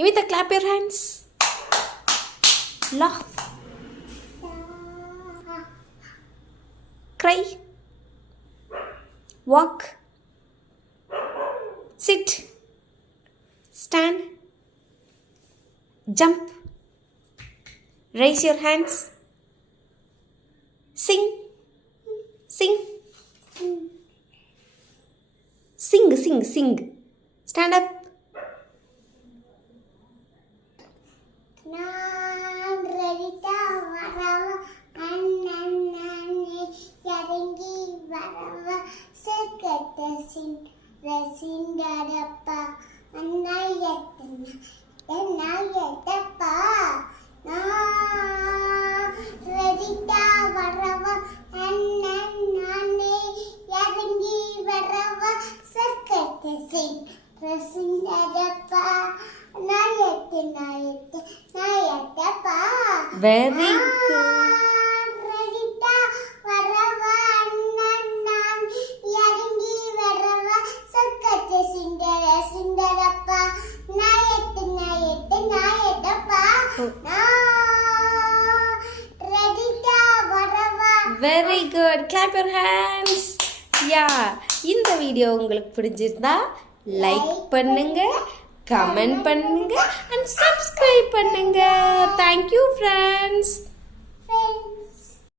Ivita, clap your hands. Laugh. Cry. Walk. Sit. Stand. Jump. Raise your hands. Sing. Sing. Sing, sing, sing. Stand up. நான் ரெடிட்டா வரவ அண்ணனே இறங்கி வரவ சக்கட்ட ரசிண்டடப்பா அண்ணாயத்தப்பா நான் ரெடிட்டா வரவ அண்ணனே இறங்கி வரவ சக்கட்ட ரசிண்டடப்பா நாயத்தப்பா Very good. ரெடிட்டா வரவ அண்ணன் நான் இறங்கி வரவ சக்கட்ட சிண்டரப்பா நாயத்தப்பா ரெடிட்டா வரவ. Very good. Clap your hands. Yeah. இந்த வீடியோ உங்களுக்கு பிடிச்சிருந்தா லைக் பண்ணுங்க, கமெண்ட் பண்ணுங்க and subscribe பண்ணுங்க. Thank you friends.